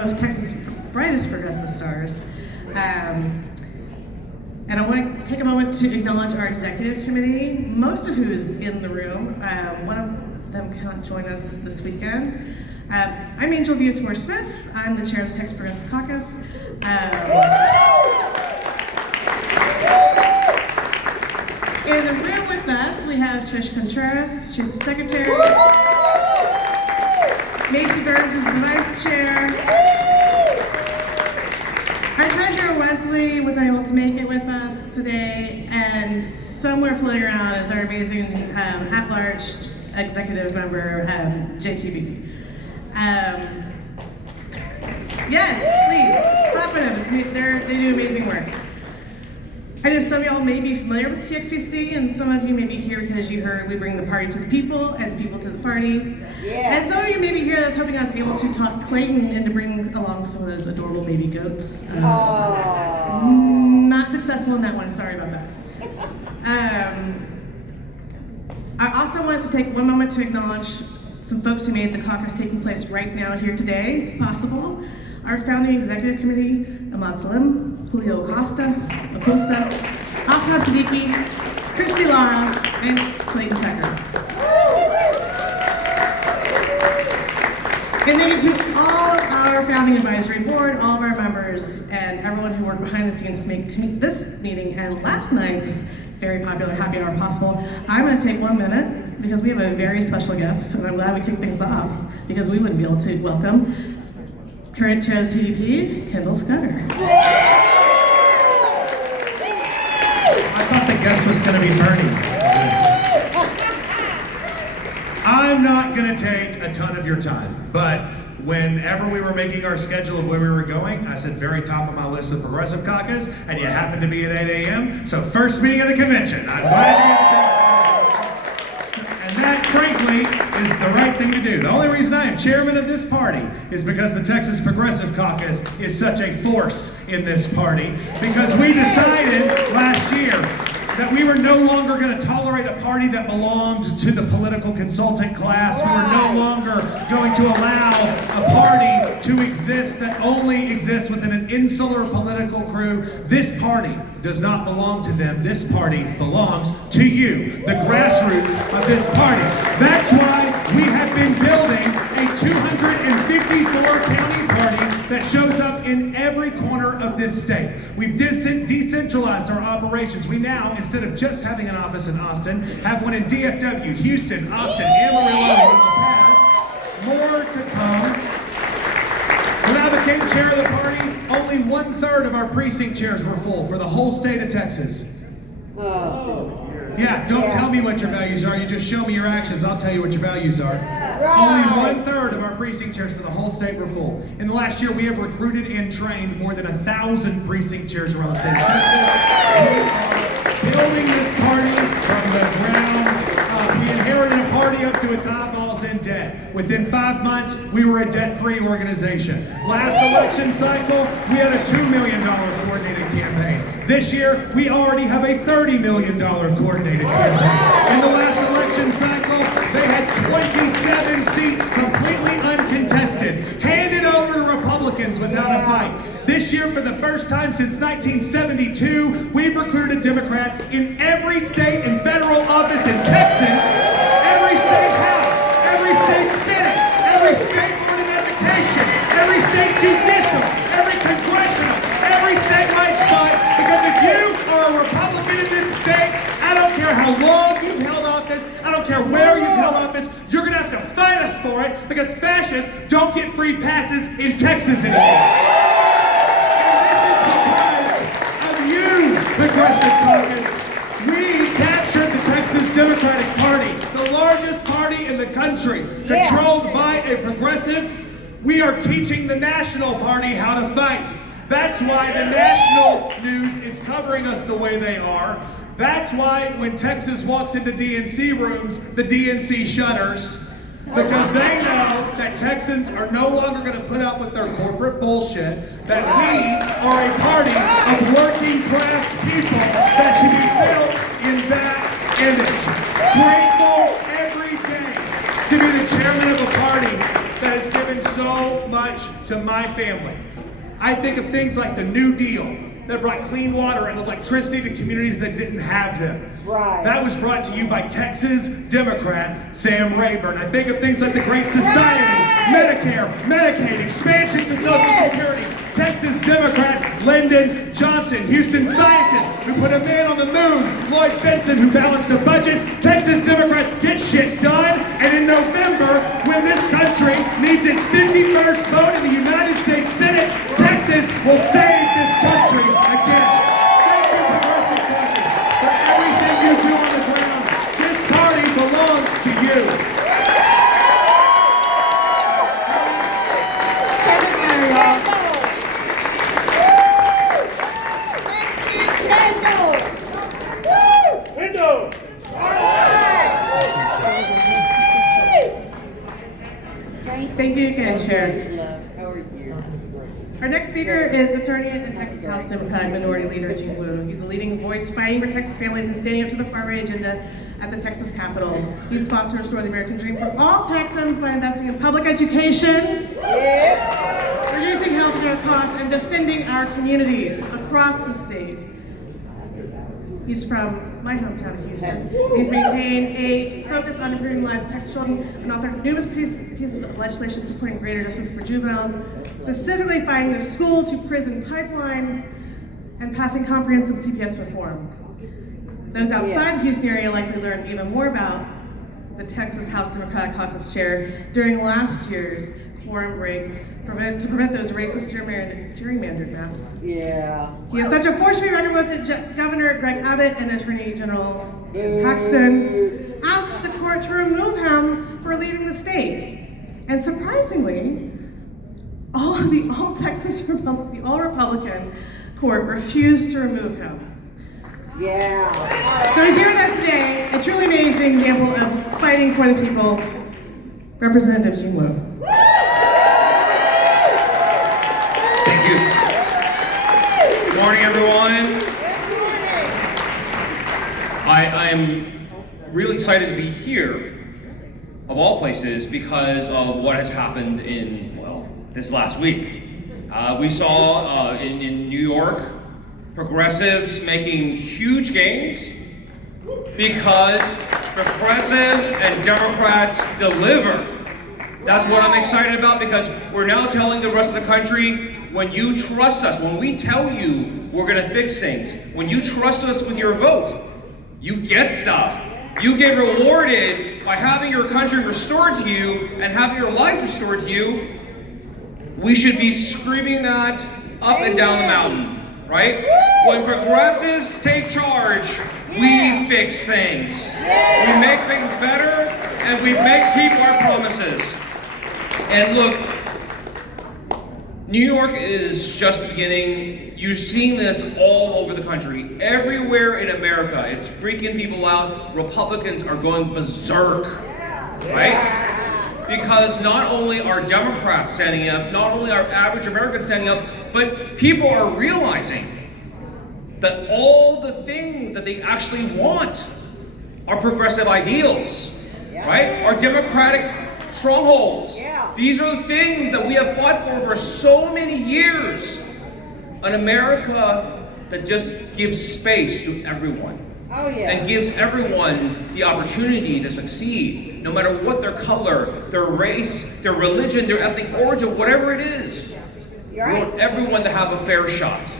of Texas' brightest progressive stars. And I want to take a moment to acknowledge our executive committee, most of who's in the room. One of them cannot join us this weekend. I'm Angel Viator-Smith. I'm the chair of the Texas Progressive Caucus. In the room with us, we have Trish Contreras. She's the secretary. Macy Burns is the vice chair. Our treasurer, Wesley, was unable to make it with us today, and somewhere floating around is our amazing at-large executive member, JTB. Yes, please, clap for them. They do amazing work. I know some of y'all may be familiar with TXPC, and some of you may be here because you heard we bring the party to the people and people to the party. Yeah. And some of you may be here that's hoping I was able to talk Clayton into bringing along some of those adorable baby goats. Not successful in that one, sorry about that. I also wanted to take one moment to acknowledge some folks who made the caucus taking place right now here today possible. Our founding executive committee, Ahmad Salim, Julio Acosta, Ahmad Siddiqui, Christy Lara, and Clayton Tucker. And thank you to all of our founding advisory board, all of our members, and everyone who worked behind the scenes to make this meeting and last night's very popular happy hour possible. I'm going to take 1 minute because we have a very special guest, and I'm glad we kicked things off because we wouldn't be able to welcome current chair of the TDP, Kendall Scudder. I thought the guest was going to be Bernie. I'm not going to take a ton of your time, but whenever we were making our schedule of where we were going, I said very top of my list of Progressive Caucus, and you happened to be at 8 a.m., so first meeting of the convention. I'm glad to get the and that, frankly, is the right thing to do. The only reason I am chairman of this party is because the Texas Progressive Caucus is such a force in this party, because we decided last year that we were no longer going to tolerate a party that belonged to the political consultant class. We were no longer going to allow a party to exist that only exists within an insular political crew. This party does not belong to them. This party belongs to you, the grassroots of this party. That's why we have been building a 254 county party that shows up in every corner of this state. We've decentralized our operations. We now, instead of just having an office in Austin, have one in DFW, Houston, Austin, Amarillo, in the past. More to come. When I became chair of the party, only 1/3 of our precinct chairs were full for the whole state of Texas. Yeah, don't tell me what your values are, you just show me your actions, I'll tell you what your values are. Only 1/3 of our precinct chairs for the whole state were full. In the last year, we have recruited and trained more than 1,000 precinct chairs around the state of Texas. We are building this party from the ground up. We inherited a party up to its eyeballs in debt. Within 5 months, we were a debt-free organization. Last election cycle, we had a $2 million coordinated campaign. This year, we already have a $30 million coordinated campaign. In the last election cycle, they had 27 seats completely uncontested, handed over to Republicans without a fight. This year, for the first time since 1972, we've recruited a Democrat in every state and federal office in Texas, every state house, every state senate, every state board of education, every state judicial, every congressional, every statewide spot, because if you are a Republican in this state, I don't care how long you've held office, I don't care where you've held office, you're going to have to fight us for it, because fascists don't get free passes in Texas anymore. Progressive Caucus, we captured the Texas Democratic Party, the largest party in the country, controlled by a progressive. We are teaching the national party how to fight. That's why the national news is covering us the way they are. That's why when Texas walks into DNC rooms, the DNC shudders. Because they know that Texans are no longer going to put up with their corporate bullshit, that we are a party of working class people that should be built in that image. Grateful every day to be the chairman of a party that has given so much much to my family. I think of things like the New Deal that brought clean water and electricity to communities that didn't have them. Right. That was brought to you by Texas Democrat Sam Rayburn. I think of things like the Great Society, Medicare, Medicaid, expansions to Social Security. Texas Democrat Lyndon Johnson, Houston scientist who put a man on the moon, Lloyd Benson who balanced a budget. Texas Democrats get shit done, and in November, when this country needs its 51st vote in the United States Senate, Texas will save this country again. Thank you, Progressive Caucus, for everything you do on the ground. This party belongs to you. Thank you again, Sharon. How are you? Our next speaker is attorney and Texas House Democratic Minority Leader Julio. He's a leading voice fighting for Texas families and standing up to the far-right agenda at the Texas Capitol. He's fought to restore the American dream for all Texans by investing in public education, reducing healthcare costs, and defending our communities across the state. He's from my hometown of Houston. He's maintained a focus on improving the lives of Texas children and authored numerous pieces of legislation supporting greater justice for juveniles, specifically fighting the school to prison pipeline and passing comprehensive CPS reform. Those outside the Houston area likely learned even more about the Texas House Democratic Caucus chair during last year's quorum break to prevent those racist gerrymandered maps. Yeah. He is such a force to be reckoned with. Governor Greg Abbott and Attorney General Paxton asked the court to remove him for leaving the state. And surprisingly, the all-Republican court refused to remove him. Yeah. So he's here with us today, a truly amazing example of fighting for the people, Representative Julio. Thank you. Good morning, everyone. I'm really excited to be here, of all places, because of what has happened in, this last week. We saw in New York, progressives making huge gains because progressives and Democrats deliver. That's what I'm excited about, because we're now telling the rest of the country, when you trust us, when we tell you we're gonna fix things, when you trust us with your vote, you get stuff. You get rewarded by having your country restored to you and having your lives restored to you. We should be screaming that up and down the mountain, right? When progressives take charge, we fix things. We make things better, and we keep our promises. And look, New York is just beginning. You've seen this all over the country. Everywhere in America, it's freaking people out. Republicans are going berserk, right? Because not only are Democrats standing up, not only are average Americans standing up, but people are realizing that all the things that they actually want are progressive ideals, right? Are democratic strongholds. These are the things that we have fought for so many years. An America that just gives space to everyone. And gives everyone the opportunity to succeed, no matter what their color, their race, their religion, their ethnic origin, whatever it is. We want everyone to have a fair shot,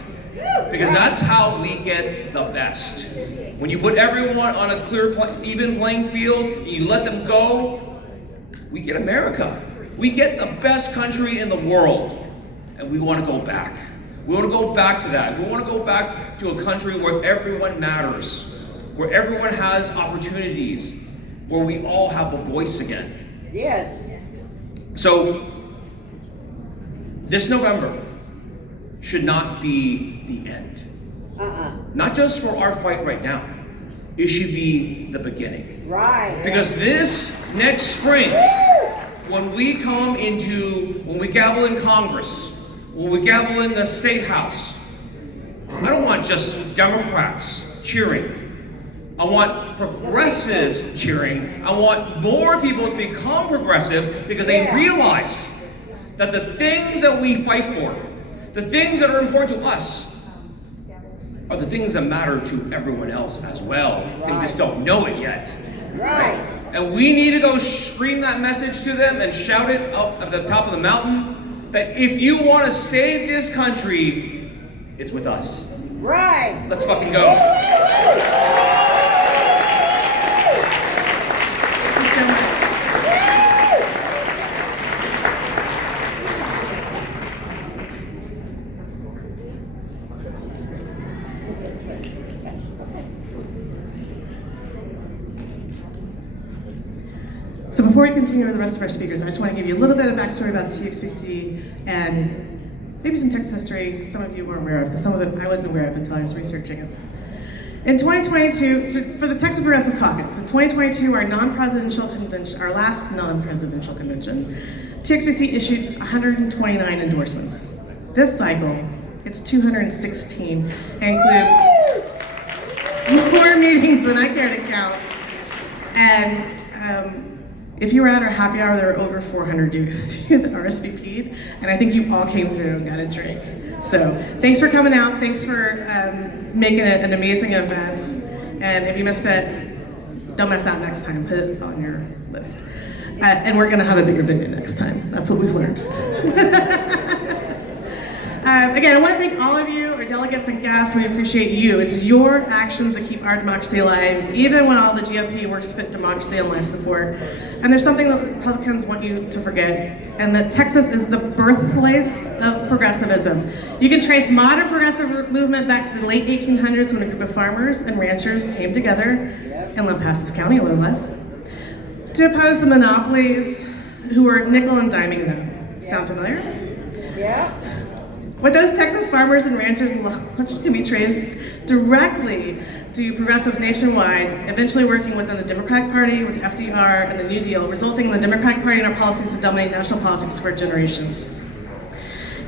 because that's how we get the best. When you put everyone on a clear, even playing field, and you let them go, we get America. We get the best country in the world, and we want to go back. We want to go back to that. We want to go back to a country where everyone matters, where everyone has opportunities, where we all have a voice again. Yes. So, this November should not be the end. Not just for our fight right now. It should be the beginning. Right. Because this next spring, when we gavel in Congress, when we gavel in the State House, I don't want just Democrats cheering. I want progressives cheering. I want more people to become progressives, because they realize that the things that we fight for, the things that are important to us, are the things that matter to everyone else as well. They just don't know it yet. Right. And we need to go scream that message to them and shout it up at the top of the mountain that if you want to save this country, it's with us. Right. Let's fucking go. So before we continue with the rest of our speakers, I just want to give you a little bit of backstory about the TXPC and maybe some Texas history some of you weren't aware of, because some of it I wasn't aware of until I was researching it. In 2022, for the Texas Progressive Caucus, in 2022, our non-presidential convention, our last non-presidential convention, TXPC issued 129 endorsements. This cycle, it's 216, and include more meetings than I care to count. And if you were at our happy hour, there were over 400 that RSVP'd, and I think you all came through and got a drink. So thanks for coming out. Thanks for making it an amazing event. And if you missed it, don't miss out next time. Put it on your list. And we're gonna have a bigger venue next time. That's what we've learned. Again, I want to thank all of you, our delegates and guests. We appreciate you. It's your actions that keep our democracy alive, even when all the GOP works to put democracy on life support. And there's something that the Republicans want you to forget, and that Texas is the birthplace of progressivism. You can trace modern progressive movement back to the late 1800s when a group of farmers and ranchers came together in La Paz County, a little less, to oppose the monopolies who were nickel and diming them. Sound familiar? Yeah. What those Texas farmers and ranchers lunch can be traced directly to progressives nationwide, eventually working within the Democratic Party with the FDR and the New Deal, resulting in the Democratic Party and our policies to dominate national politics for a generation.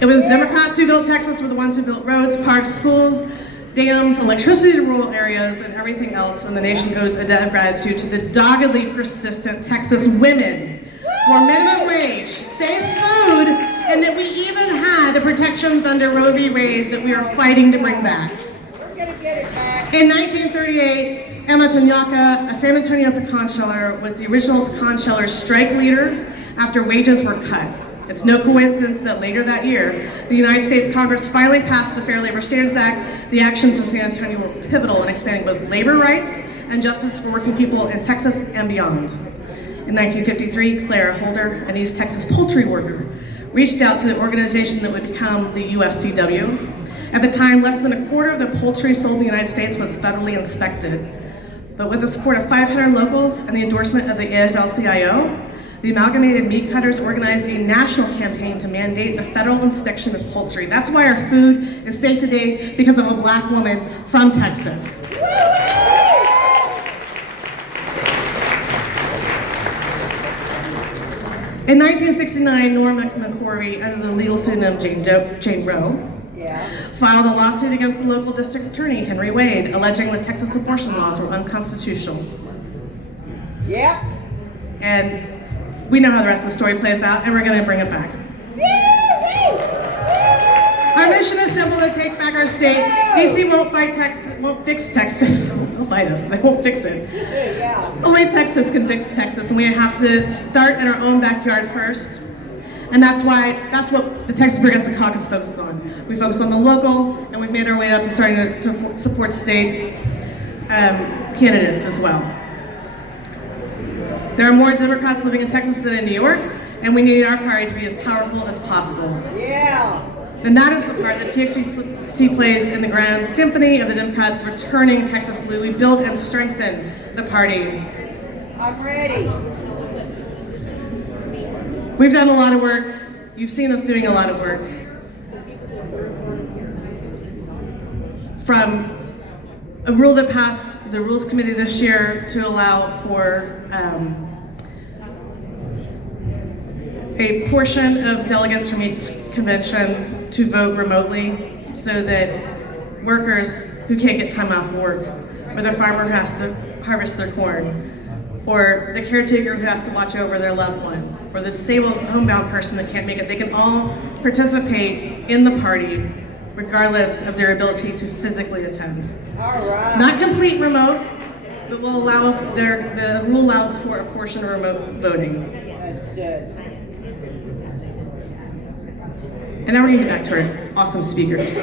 It was Democrats who built Texas, were the ones who built roads, parks, schools, dams, electricity to rural areas, and everything else, and the nation owes a debt of gratitude to the doggedly persistent Texas women for minimum wage, safe food, and that we even had the protections under Roe v. Wade that we are fighting to bring back. We're gonna get it back. In 1938, Emma Tanyaka, a San Antonio pecan sheller, was the original pecan sheller strike leader after wages were cut. It's no coincidence that later that year, the United States Congress finally passed the Fair Labor Standards Act. The actions in San Antonio were pivotal in expanding both labor rights and justice for working people in Texas and beyond. In 1953, Clara Holder, an East Texas poultry worker, reached out to the organization that would become the UFCW. At the time, less than a quarter of the poultry sold in the United States was federally inspected. But with the support of 500 locals and the endorsement of the AFL-CIO, the Amalgamated Meat Cutters organized a national campaign to mandate the federal inspection of poultry. That's why our food is safe today, because of a black woman from Texas. In 1969, Norma McCorvey, under the legal pseudonym Jane Roe, filed a lawsuit against the local district attorney, Henry Wade, alleging that Texas abortion laws were unconstitutional. Yeah. And we know how the rest of the story plays out, and we're going to bring it back. Our mission is simple: to take back our state. DC won't fight Texas, won't fix Texas. They'll fight us, they won't fix it. Only Texas can fix Texas, and we have to start in our own backyard first. And that's what the Texas Progressive Caucus focuses on. We focus on the local, and we've made our way up to starting to support state candidates as well. There are more Democrats living in Texas than in New York, and we need our party to be as powerful as possible. Yeah. And that is the part that TXPC plays in the grand symphony of the Democrats returning Texas blue. We build and strengthen the party. I'm ready. We've done a lot of work. You've seen us doing a lot of work. From a rule that passed the Rules Committee this year to allow for a portion of delegates from each convention to vote remotely, so that workers who can't get time off work, or the farmer who has to harvest their corn, or the caretaker who has to watch over their loved one, or the disabled homebound person that can't make it, they can all participate in the party regardless of their ability to physically attend. All right. It's not complete remote, but will allow the rule allows for a portion of remote voting. That's good. And now we're gonna get back to our awesome speakers.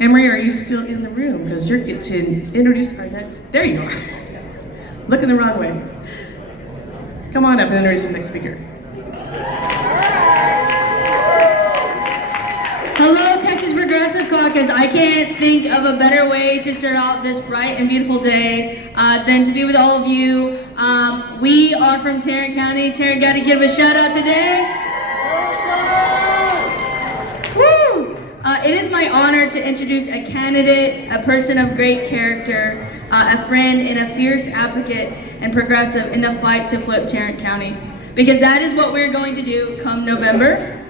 Emery, are you still in the room? Because you're getting to introduce our next, there you are. Looking the wrong way. Come on up and introduce the next speaker. Hello, Texas Progressive Caucus. I can't think of a better way to start out this bright and beautiful day than to be with all of you. We are from Tarrant County. Tarrant, got to give a shout out today. Woo! It is my honor to introduce a candidate, a person of great character, a friend, and a fierce advocate and progressive in the fight to flip Tarrant County. Because that is what we're going to do come November.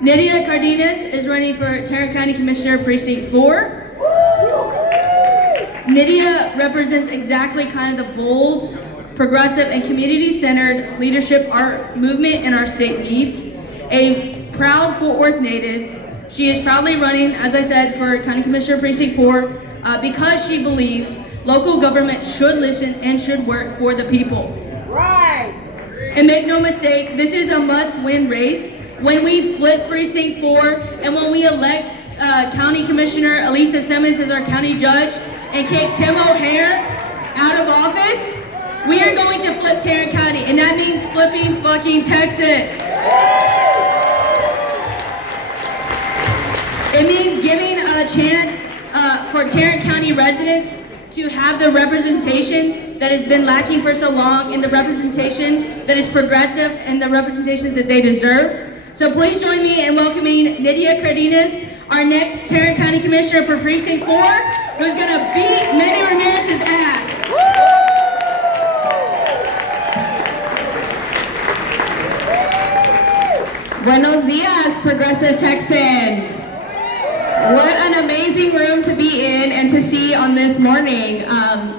Nydia Cárdenas is running for Tarrant County Commissioner Precinct 4. Nydia represents exactly kind of the bold, progressive, and community-centered leadership our movement in our state needs. A proud Fort Worth native, she is proudly running, as I said, for County Commissioner Precinct 4 because she believes local government should listen and should work for the people. Right. And make no mistake, this is a must-win race. When we flip Precinct 4 and when we elect County Commissioner Elisa Simmons as our county judge and kick Tim O'Hare out of office, we are going to flip Tarrant County, and that means flipping fucking Texas. It means giving a chance for Tarrant County residents to have the representation that has been lacking for so long, and the representation that is progressive and the representation that they deserve. So please join me in welcoming Nydia Cárdenas, our next Tarrant County Commissioner for Precinct 4, who's gonna beat Menefee Ramirez's ass. Buenos dias, progressive Texans. What an amazing room to be in and to see on this morning.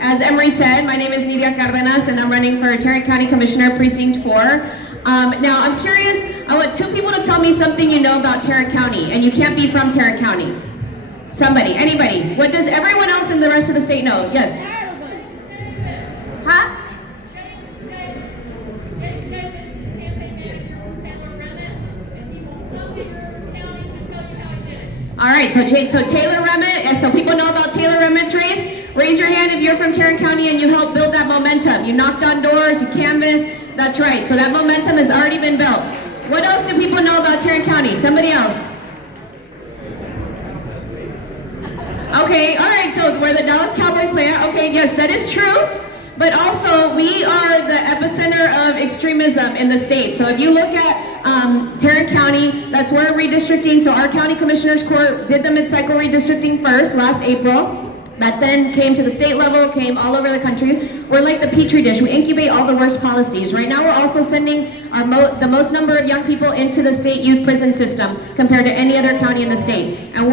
As Emery said, my name is Nydia Cárdenas and I'm running for Tarrant County Commissioner Precinct 4. Now I'm curious, I want two people to tell me something you know about Tarrant County, and you can't be from Tarrant County. Somebody, anybody. What does everyone else in the rest of the state know? Yes? Huh? All right, so Taylor Remmett, so people know about Taylor Remmett's race? Raise your hand if you're from Tarrant County and you helped build that momentum. You knocked on doors, you canvassed. That's right, so that momentum has already been built. What else do people know about Tarrant County? Somebody else? Okay, all right, so where the Dallas Cowboys play at, okay, yes, that is true. But also, we are the epicenter of extremism in the state. So if you look at Tarrant County, that's where redistricting, so our county commissioners court did the mid-cycle redistricting first last April. That then came to the state level, came all over the country. We're like the petri dish. We incubate all the worst policies. Right now, we're also sending the most number of young people into the state youth prison system compared to any other county in the state. And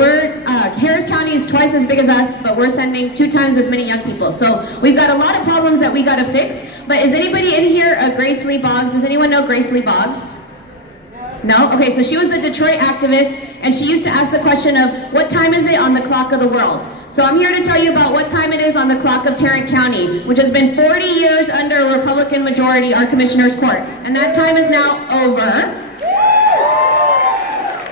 Harris County is twice as big as us, but we're sending 2 times as many young people. So we've got a lot of problems that we got to fix. But is anybody in here a Grace Lee Boggs? Does anyone know Grace Lee Boggs? No? Okay, so she was a Detroit activist, and she used to ask the question of, what time is it on the clock of the world? So I'm here to tell you about what time it is on the clock of Tarrant County, which has been 40 years under a Republican majority, our Commissioner's Court. And that time is now over.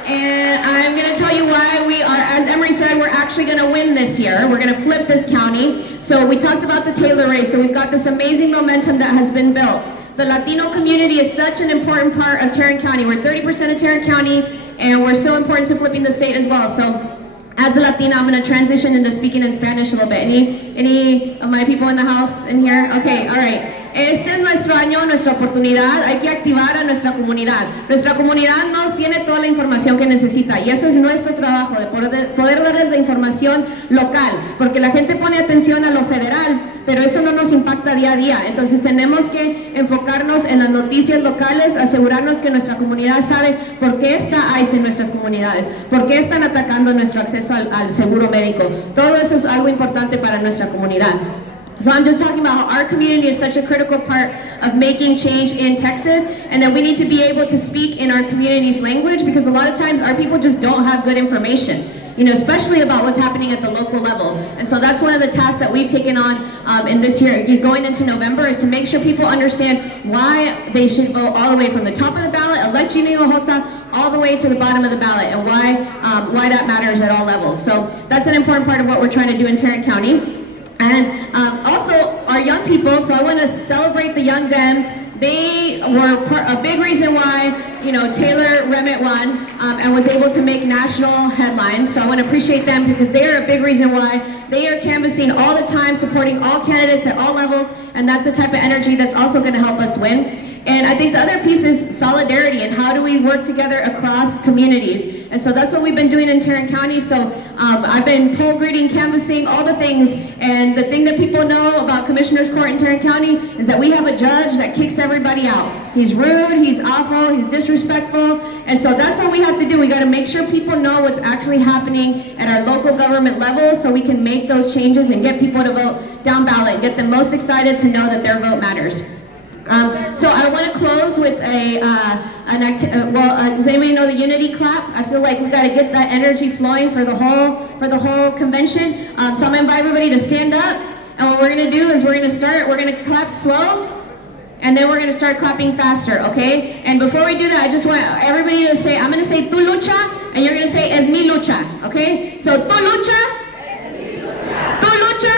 And I'm going to tell you why we are, as Emery said, we're actually going to win this year. We're going to flip this county. So we talked about the Taylor race. So we've got this amazing momentum that has been built. The Latino community is such an important part of Tarrant County. We're 30% of Tarrant County, and we're so important to flipping the state as well. So as a Latina, I'm going to transition into speaking in Spanish a little bit. Any of my people in the house in here? Okay, all right. Este es nuestro año, nuestra oportunidad. Hay que activar a nuestra comunidad. Nuestra comunidad nos tiene toda la información que necesita, y eso es nuestro trabajo, de poder darles la información local, porque la gente pone atención a lo federal, pero eso no nos impacta día a día. Entonces tenemos que enfocarnos en las noticias locales, asegurarnos que nuestra comunidad sabe por qué está ICE en nuestras comunidades, por qué están atacando nuestro acceso al seguro médico. Todo eso es algo importante para nuestra comunidad. So I'm just talking about how our community is such a critical part of making change in Texas, and that we need to be able to speak in our community's language, because a lot of times our people just don't have good information, especially about what's happening at the local level. And so that's one of the tasks that we've taken on in this year, going into November, is to make sure people understand why they should vote all the way from the top of the ballot, election all the way to the bottom of the ballot, and why that matters at all levels. So that's an important part of what we're trying to do in Tarrant County. And also our young people, so I want to celebrate the young Dems. They were a big reason why, Taylor Remitt won and was able to make national headlines. So I want to appreciate them, because they are a big reason why. They are canvassing all the time, supporting all candidates at all levels, and that's the type of energy that's also going to help us win. And I think the other piece is solidarity, and how do we work together across communities. And so that's what we've been doing in Tarrant County. So I've been poll greeting, canvassing, all the things. And the thing that people know about Commissioner's Court in Tarrant County is that we have a judge that kicks everybody out. He's rude, he's awful, he's disrespectful. And so that's what we have to do. We got to make sure people know what's actually happening at our local government level, so we can make those changes and get people to vote down ballot and get them most excited to know that their vote matters. So I want to close with does anybody know the unity clap? I feel like we got to get that energy flowing for the whole convention. So I'm going to invite everybody to stand up, and what we're going to do is we're going to clap slow, and then we're going to start clapping faster, okay? And before we do that, I just want everybody to say, I'm going to say tu lucha, and you're going to say es mi lucha, okay? So tu lucha, tu lucha,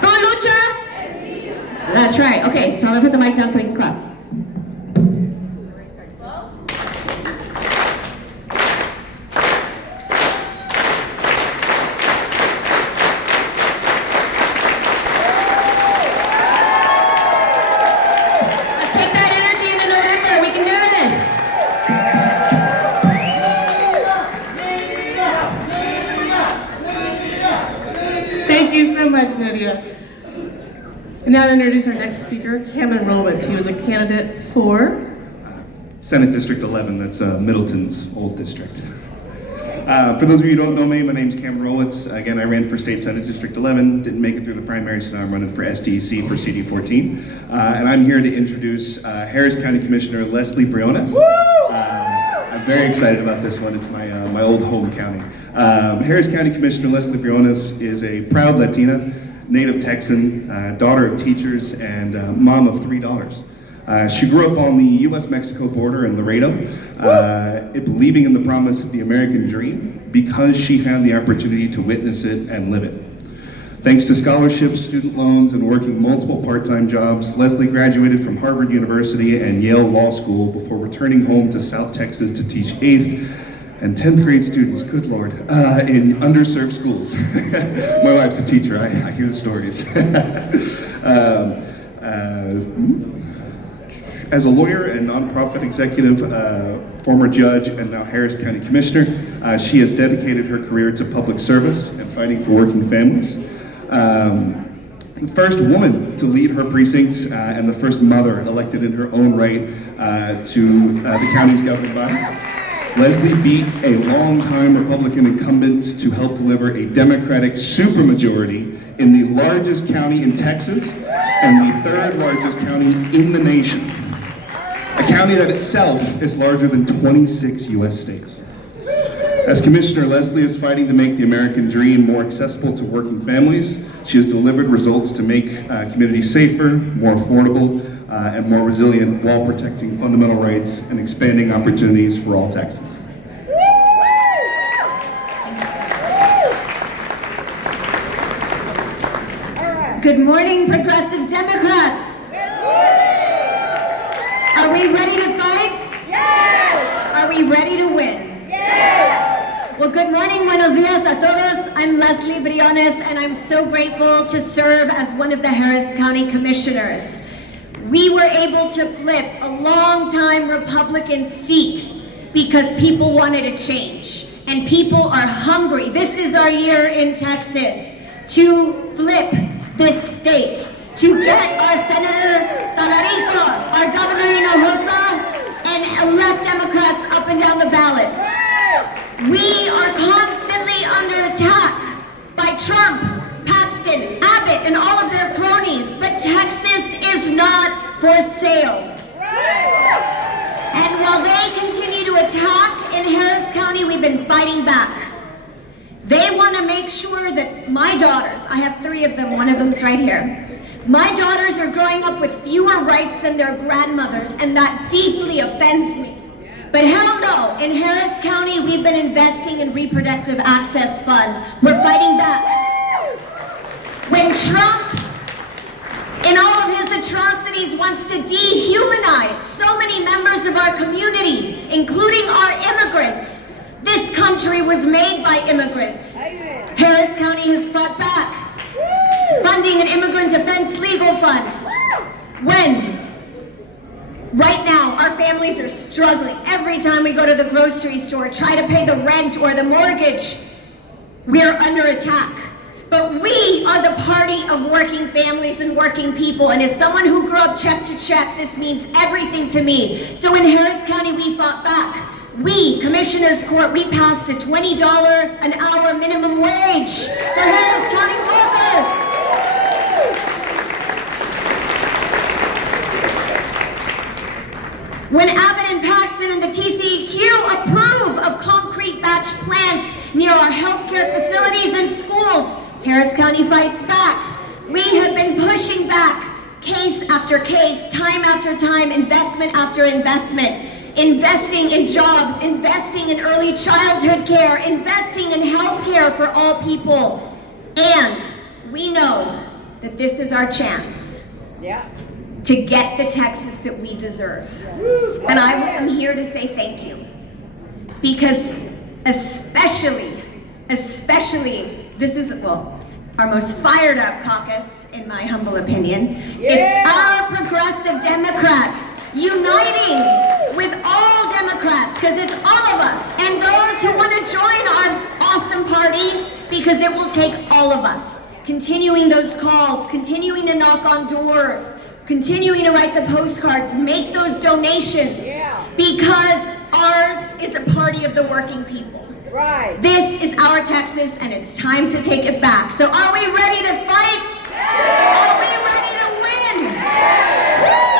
tu lucha. That's right. Okay, so I'm gonna put the mic down so we can clap. Let's take that energy into November. We can do this. Thank you so much, Nydia. And now to introduce our next speaker, Cameron Rolowitz. He was a candidate for Senate District 11, that's Middleton's old district. For those of you who don't know me, my name's Cameron Rolowitz. Again, I ran for State Senate District 11, didn't make it through the primary, so now I'm running for SDEC for CD14. And I'm here to introduce Harris County Commissioner Leslie Briones. I'm very excited about this one. It's my old home county. Harris County Commissioner Leslie Briones is a proud Latina, native Texan, daughter of teachers, and mom of 3 daughters. She grew up on the U.S.-Mexico border in Laredo, believing in the promise of the American dream because she had the opportunity to witness it and live it. Thanks to scholarships, student loans, and working multiple part-time jobs, Leslie graduated from Harvard University and Yale Law School before returning home to South Texas to teach 8th and 10th grade students, good Lord, in underserved schools. My wife's a teacher, I hear the stories. As a lawyer and nonprofit executive, former judge, and now Harris County Commissioner, she has dedicated her career to public service and fighting for working families. The first woman to lead her precincts and the first mother elected in her own right to the county's governing body. Leslie beat a longtime Republican incumbent to help deliver a Democratic supermajority in the largest county in Texas and the third largest county in the nation. A county that itself is larger than 26 U.S. states. As Commissioner, Leslie is fighting to make the American dream more accessible to working families. She has delivered results to make communities safer, more affordable, and more resilient while protecting fundamental rights and expanding opportunities for all Texans. Good morning, progressive Democrats. Are we ready to fight? Yes. Are we ready to win? Yes. Well, good morning, buenos dias a todos. I'm Leslie Briones, and I'm so grateful to serve as one of the Harris County Commissioners. We were able to flip a long-time Republican seat because people wanted a change, and people are hungry. This is our year in Texas to flip this state, to get our Senator Talarico, our Governor Hinojosa, and elect Democrats up and down the ballot. We are constantly under attack by Trump, Paxton, Abbott, and all not for sale. And while they continue to attack in Harris County, we've been fighting back. They want to make sure that my daughters, I have 3 of them, one of them's right here. My daughters are growing up with fewer rights than their grandmothers, and that deeply offends me. But hell no, in Harris County, we've been investing in Reproductive Access Fund. We're fighting back. When Trump, in all of his atrocities, wants to dehumanize so many members of our community, including our immigrants, this country was made by immigrants. Harris County has fought back. Funding an immigrant defense legal fund. When right now our families are struggling every time we go to the grocery store, try to pay the rent or the mortgage, we're under attack. But we are the party of working families and working people, and as someone who grew up check to check, this means everything to me. So in Harris County, we fought back. We, Commissioners Court, we passed a $20 an hour minimum wage for Harris County workers. When Abbott and Paxton and the TCEQ approve of concrete batch plants near our healthcare facilities and schools, Harris County fights back. We have been pushing back, case after case, time after time, investment after investment. Investing in jobs, investing in early childhood care, investing in health care for all people. And we know that this is our chance to get the Texas that we deserve. And I am here to say thank you. Because especially, this is, well, our most fired up caucus, in my humble opinion. It's our progressive Democrats uniting with all Democrats, because it's all of us, and those who want to join our awesome party, because it will take all of us. Continuing those calls, continuing to knock on doors, continuing to write the postcards, make those donations, because ours is a party of the working people. Right. This is our Texas, and it's time to take it back. So are we ready to fight? Are we ready to win? Woo!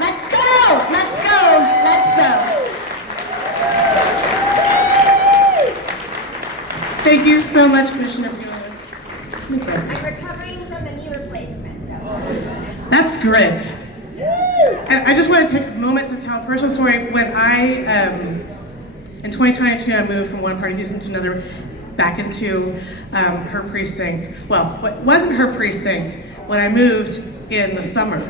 Let's go! Let's go! Let's go! Thank you so much, Commissioner Briones. I'm recovering from a knee replacement, so. That's grit. And I just want to take a moment to tell a personal story. When in 2022, I moved from one part of Houston to another, back into her precinct. Well, it wasn't her precinct when I moved in the summer,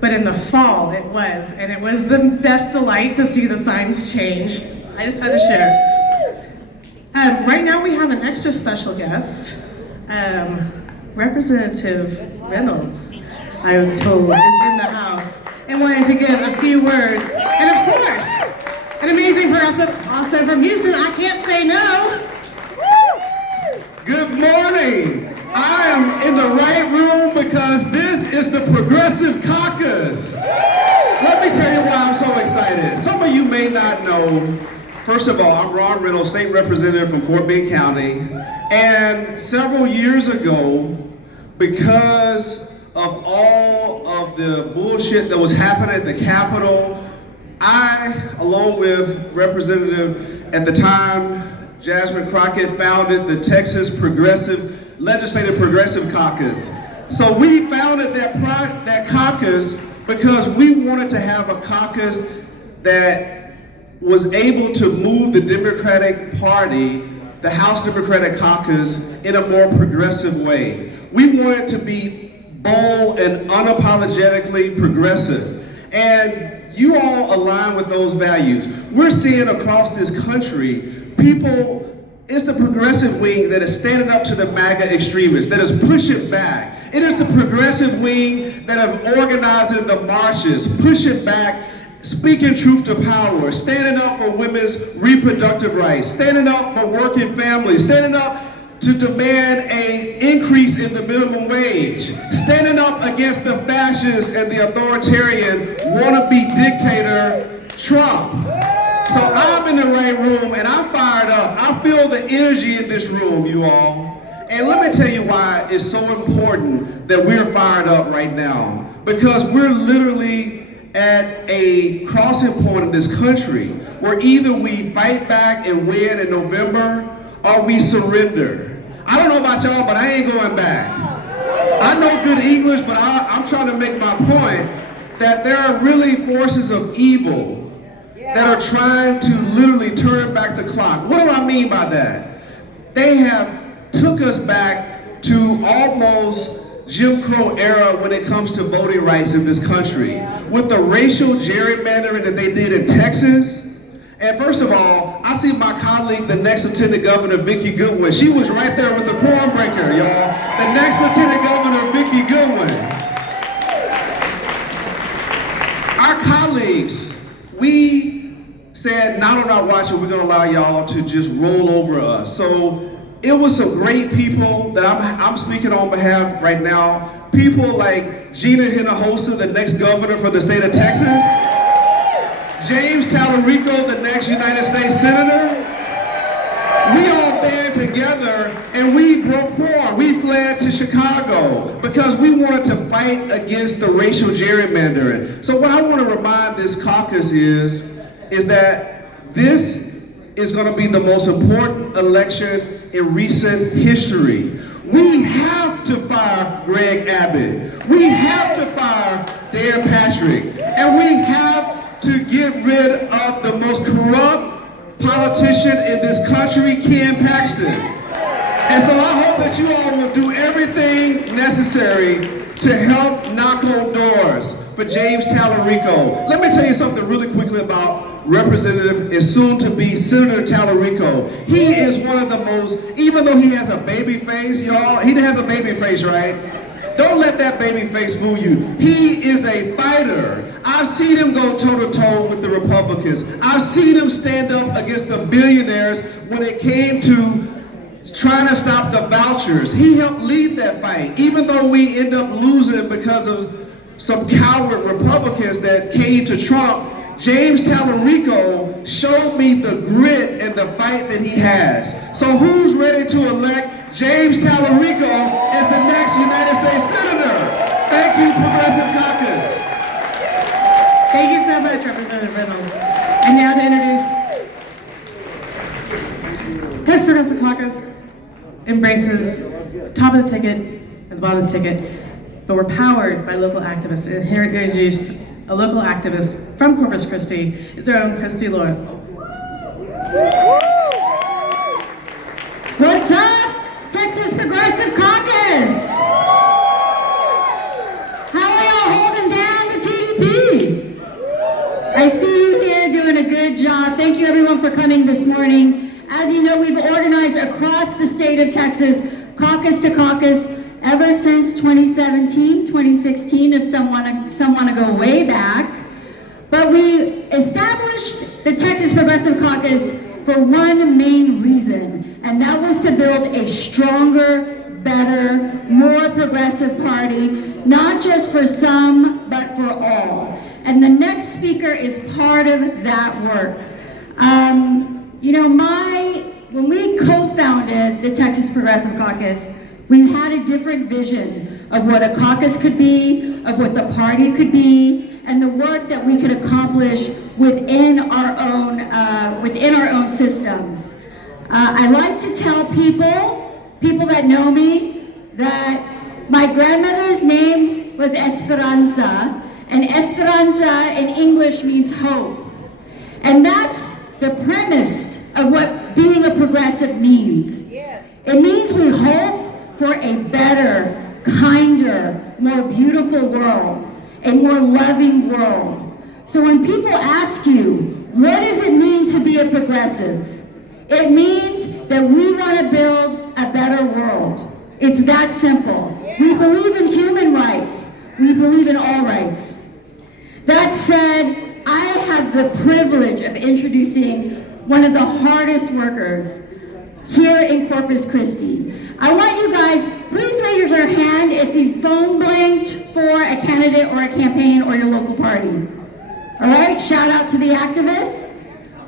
but in the fall it was, and it was the best delight to see the signs change. I just had to share. Right now we have an extra special guest, Representative Reynolds, I'm told, is in the house and wanted to give a few words. And of course, an amazing progressive also from Houston. I can't say no. Good morning. I am in the right room because this is the Progressive Caucus. Let me tell you why I'm so excited. Some of you may not know. First of all, I'm Ron Reynolds, state representative from Fort Bend County. And several years ago, because of all of the bullshit that was happening at the Capitol, I, along with Representative at the time, Jasmine Crockett, founded the Texas Legislative Progressive Caucus. So we founded that caucus because we wanted to have a caucus that was able to move the Democratic Party, the House Democratic Caucus, in a more progressive way. We wanted to be bold and unapologetically progressive. And you all align with those values. We're seeing across this country, it's the progressive wing that is standing up to the MAGA extremists, that is pushing back. It is the progressive wing that have organized in the marches, pushing back, speaking truth to power, standing up for women's reproductive rights, standing up for working families, standing up to demand an increase in the minimum wage, standing up against the fascist and the authoritarian wannabe dictator Trump. So I'm in the right room and I'm fired up. I feel the energy in this room, you all. And let me tell you why it's so important that we're fired up right now. Because we're literally at a crossing point in this country where either we fight back and win in November or we surrender. I don't know about y'all, but I ain't going back. I know good English, but I'm trying to make my point that there are really forces of evil that are trying to literally turn back the clock. What do I mean by that? They have took us back to almost Jim Crow era when it comes to voting rights in this country. With the racial gerrymandering that they did in Texas. And first of all, I see my colleague, the next Lieutenant Governor, Vikki Goodwin. She was right there with the quorum breaker, y'all. The next Lieutenant Governor, Vikki Goodwin. Our colleagues, we said, not on our watch, we're gonna allow y'all to just roll over us. So it was some great people that I'm speaking on behalf right now. People like Gina Hinojosa, the next governor for the state of Texas. James Tallarico, the next United States Senator. We all band together and we broke quorum. We fled to Chicago because we wanted to fight against the racial gerrymandering. So what I want to remind this caucus is that this is going to be the most important election in recent history. We have to fire Greg Abbott. We have to fire Dan Patrick. And we have to get rid of the most corrupt politician in this country, Ken Paxton. And so I hope that you all will do everything necessary to help knock on doors for James Tallarico. Let me tell you something really quickly about Representative and soon-to-be Senator Tallarico. He is one of the most, even though he has a baby face, y'all, he has a baby face, right? Don't let that baby face fool you. He is a fighter. I've seen him go toe-to-toe with the Republicans. I've seen him stand up against the billionaires when it came to trying to stop the vouchers. He helped lead that fight, even though we end up losing because of some coward Republicans that came to Trump. James Tallarico showed me the grit and the fight that he has. So who's ready to elect James Tallarico as the next United States Senator? Thank you, Progressive Caucus. Thank you so much, Representative Reynolds. And now to introduce this Progressive Caucus embraces the top of the ticket and the bottom of the ticket, but we're powered by local activists. And here to introduce a local activist from Corpus Christi, it's our own Christy Lauren. What's up, Texas Progressive Caucus? How are y'all holding down the TDP? I see you here doing a good job. Thank you everyone for coming this morning. As you know, we've organized across the state of Texas, caucus to caucus, ever since 2017, 2016, if some want to go way back. But we established the Texas Progressive Caucus for one main reason, and that was to build a stronger, better, more progressive party, not just for some, but for all. And the next speaker is part of that work. When we co-founded the Texas Progressive Caucus, we had a different vision of what a caucus could be, of what the party could be, and the work that we could accomplish within our own systems. I like to tell people that know me, that my grandmother's name was Esperanza, and Esperanza in English means hope. And that's the premise of what being a progressive means. It means we hope for a better, kinder, more beautiful world, a more loving world. So when people ask you, what does it mean to be a progressive? It means that we want to build a better world. It's that simple. We believe in human rights. We believe in all rights. That said, I have the privilege of introducing one of the hardest workers here in Corpus Christi. I want you guys, please raise your hand if you phone blanked for a candidate or a campaign or your local party. All right, shout out to the activists.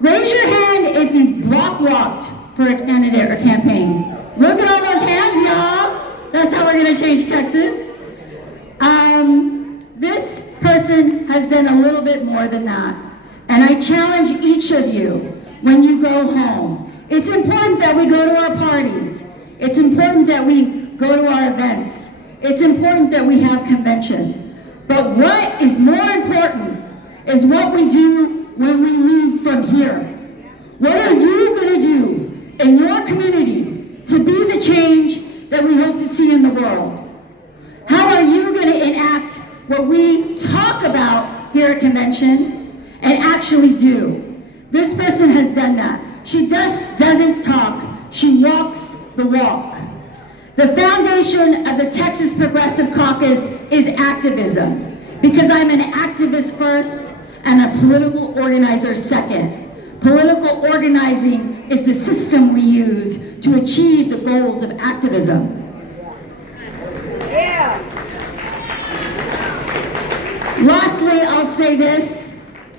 Raise your hand if you block walked for a candidate or campaign. Look at all those hands, y'all. That's how we're gonna change Texas. This person has done a little bit more than that. And I challenge each of you, when you go home, it's important that we go to our parties. It's important that we go to our events. It's important that we have convention. But what is more important is what we do when we leave from here. What are you going to do in your community to be the change that we hope to see in the world? How are you going to enact what we talk about here at convention and actually do? This person has done that. She just doesn't talk, she walks the walk. The foundation of the Texas Progressive Caucus is activism, because I'm an activist first and a political organizer second. Political organizing is the system we use to achieve the goals of activism. Yeah. Lastly, I'll say this: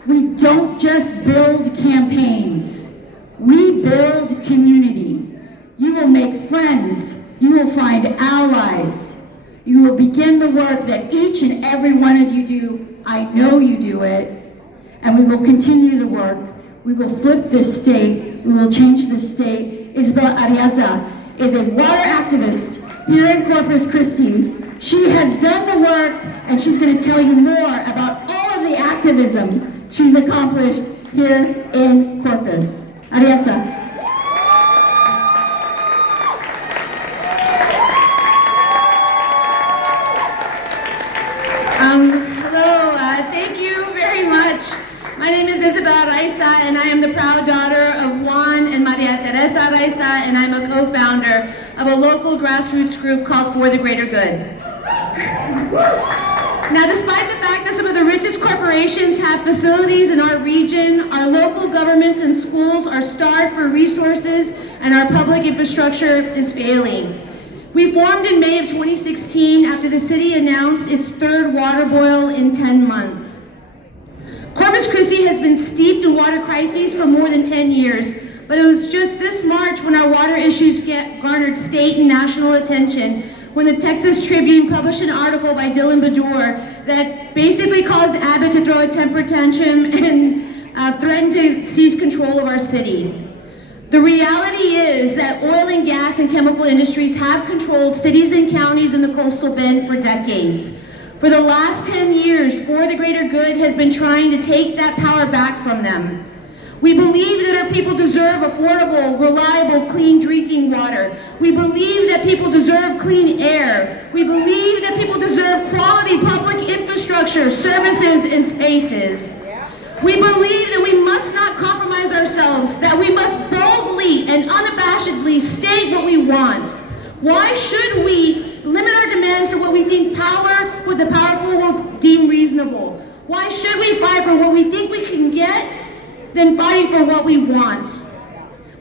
we don't just build campaigns, we build community. You will make friends, you will find allies, you will begin the work that each and every one of you do. I know you do it, and we will continue the work. We will flip this state, we will change this state. Isabel Araiza is a water activist here in Corpus Christi. She has done the work, and she's going to tell you more about all of the activism she's accomplished here in Corpus. Araiza. Hello, thank you very much. My name is Isabel Araiza, and I am the proud daughter of Juan and Maria Teresa Araiza, and I'm a co-founder of a local grassroots group called For the Greater Good. Now, despite the fact that some of the richest corporations have facilities in our region, our local governments and schools are starved for resources, and our public infrastructure is failing. We formed in May of 2016 after the city announced its third water boil in 10 months. Corpus Christi has been steeped in water crises for more than 10 years, but it was just this March when our water issues garnered state and national attention, when the Texas Tribune published an article by Dylan Baddour that basically caused Abbott to throw a temper tantrum and threatened to seize control of our city. The reality is that oil and gas and chemical industries have controlled cities and counties in the coastal bend for decades. For the last 10 years, For the Greater Good has been trying to take that power back from them. We believe that our people deserve affordable, reliable, clean drinking water. We believe that people deserve clean air. We believe that people deserve quality public infrastructure, services, and spaces. We believe that we must not compromise ourselves, that we must boldly and unabashedly state what we want. Why should we limit our demands to what we think what the powerful will deem reasonable? Why should we fight for what we think we can get than fighting for what we want?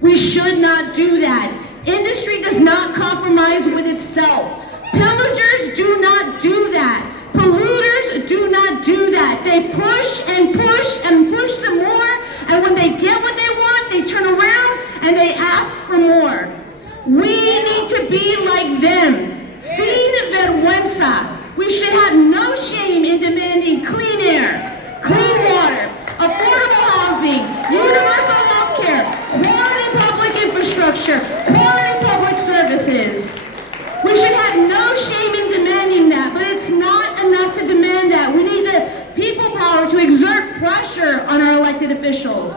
We should not do that. Industry does not compromise with itself. Pillagers do not do that. Polluters do not do that. They push and push and push some more, and when they get what they want, they turn around and they ask for more. We need to be like them. Sin vergüenza. We should have no shame in demanding clean air, clean water, affordable housing, universal health care, quality public infrastructure, quality public services. We should have no shame in demanding that, but it's not enough to demand that. We need the people power to exert pressure on our elected officials.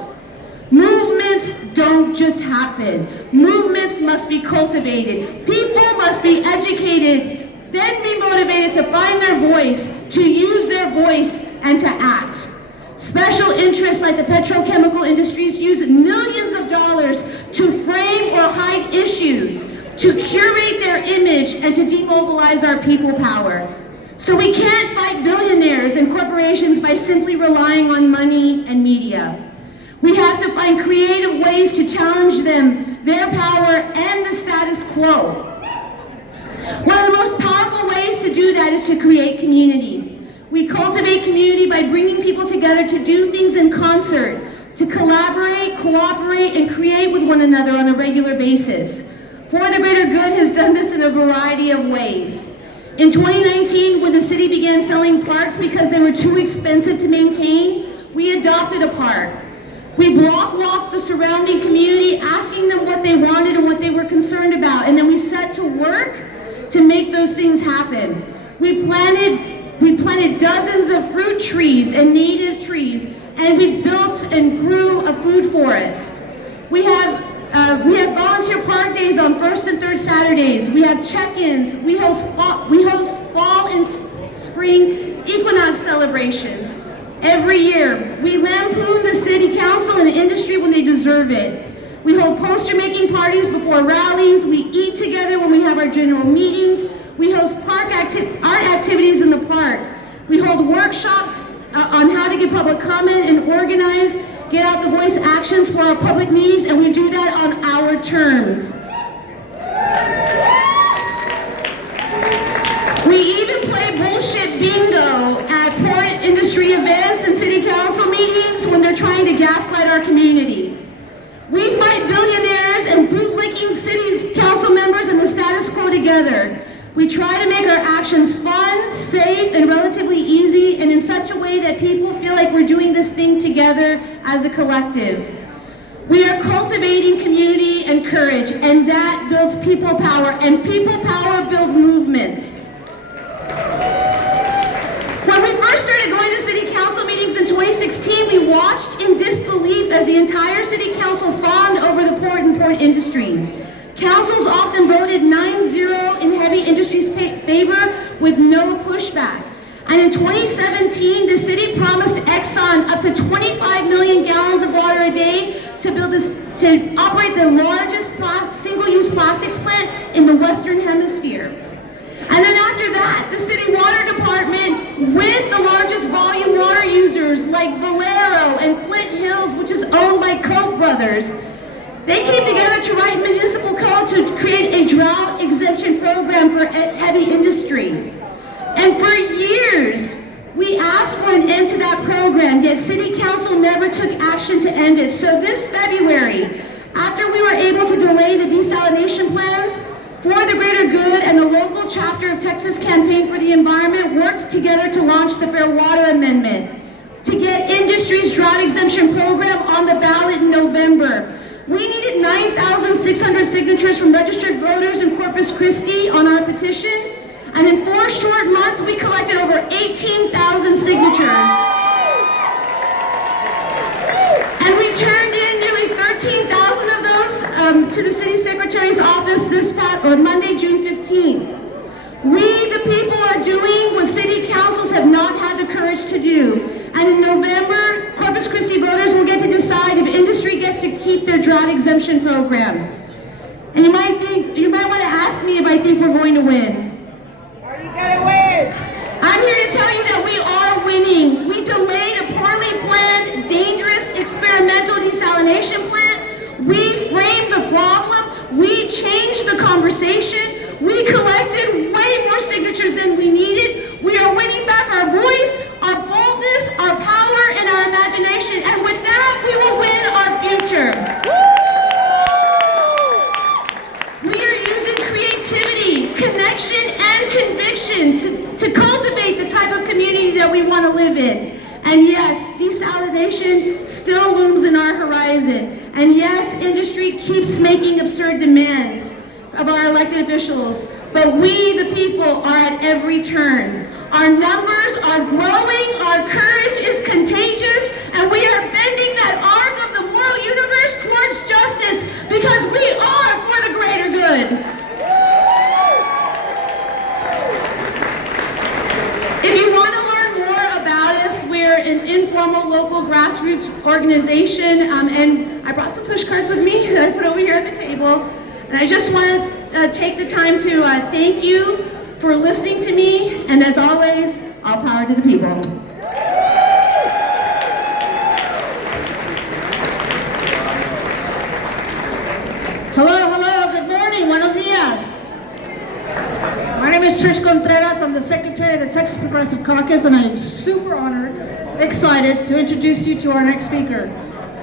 Movements don't just happen. Movements must be cultivated. People must be educated, then be motivated to find their voice, to use their voice, and to act. Special interests like the petrochemical industries use millions of dollars to frame or hide issues, to curate their image, and to demobilize our people power. So we can't fight billionaires and corporations by simply relying on money and media. We have to find creative ways to challenge them, their power, and the status quo. One of the most powerful ways to do that is to create community. We cultivate community by bringing people together to do things in concert, to collaborate, cooperate, and create with one another on a regular basis. For the Greater Good has done this in a variety of ways. In 2019, when the city began selling parks because they were too expensive to maintain, we adopted a park. We block walked the surrounding community, asking them what they wanted and what they were concerned about, and then we set to work to make those things happen. We planted dozens of fruit trees and native trees, and we built and grew a food forest. We have volunteer park days on first and third Saturdays. We have check-ins. We host fall and spring equinox celebrations. Every year, we lampoon the city council and the industry when they deserve it. We hold poster-making parties before rallies. We eat together when we have our general meetings. We host art activities in the park. We hold workshops on how to get public comment and organize, get out the voice actions for our public meetings, and we do that on our terms. We even play bullshit bingo at port industry events and city council meetings when they're trying to gaslight our community. We fight billionaires and bootlicking city council members and the status quo together. We try to make our actions fun, safe, and relatively easy, and in such a way that people feel like we're doing this thing together as a collective. We are cultivating community and courage, and that builds people power, and people power build movements. When we first started going to city council meetings in 2016, we watched in disbelief as the entire city council fawned over the port and port industries. Councils often voted 9-0 in heavy industries' favor with no pushback. And in 2017, the city promised Exxon up to 25 million gallons of water a day to operate the largest single-use plastics plant in the Western Hemisphere. And then after that, the city water department, with the largest volume water users like Valero and Flint Hills, which is owned by Koch brothers, they came together to write municipal code to create a drought exemption program for heavy industry. And for years, we asked for an end to that program, yet City Council never took action to end it. So this February, after we were able to delay the desalination plans, For the Greater Good and the local chapter of Texas Campaign for the Environment worked together to launch the Fair Water Amendment, to get industry's drought exemption program on the ballot in November. We needed 9,600 signatures from registered voters in Corpus Christi on our petition, and in 4 short months, we collected over 18,000 signatures. And we turned in nearly 13,000 of those to the city secretary's office Monday, June 15th. We, the people, are doing what city councils have not had the courage to do. And in November, Corpus Christi voters will get to decide if industry gets to keep their drought exemption program. And you might want to ask me if I think we're going to win. Are you gonna win? I'm here to tell you that we are winning. We delayed a poorly planned, dangerous, experimental desalination plant. We framed the problem. We changed the conversation. We collected way more signatures than we needed. We are winning back our voice, our boldness, our power, and our imagination. And with that, we will win our future. We are using creativity, connection, and conviction to cultivate the type of community that we want to live in. And yes, desalination still looms in our horizon. And yes, industry keeps making absurd demands of our elected officials. But we, the people, are at every turn. Our numbers are growing, our courage is contagious, and we are bending that arc of the moral universe towards justice because we are for the greater good. If you want to learn more about us, we're an informal local grassroots organization, and I brought some push cards with me that I put over here at the table. And I just want to take the time to thank you for listening to me, and as always, all power to the people. Hello, good morning, buenos dias. My name is Trish Contreras. I'm the secretary of the Texas Progressive Caucus, and I am super honored, excited to introduce you to our next speaker.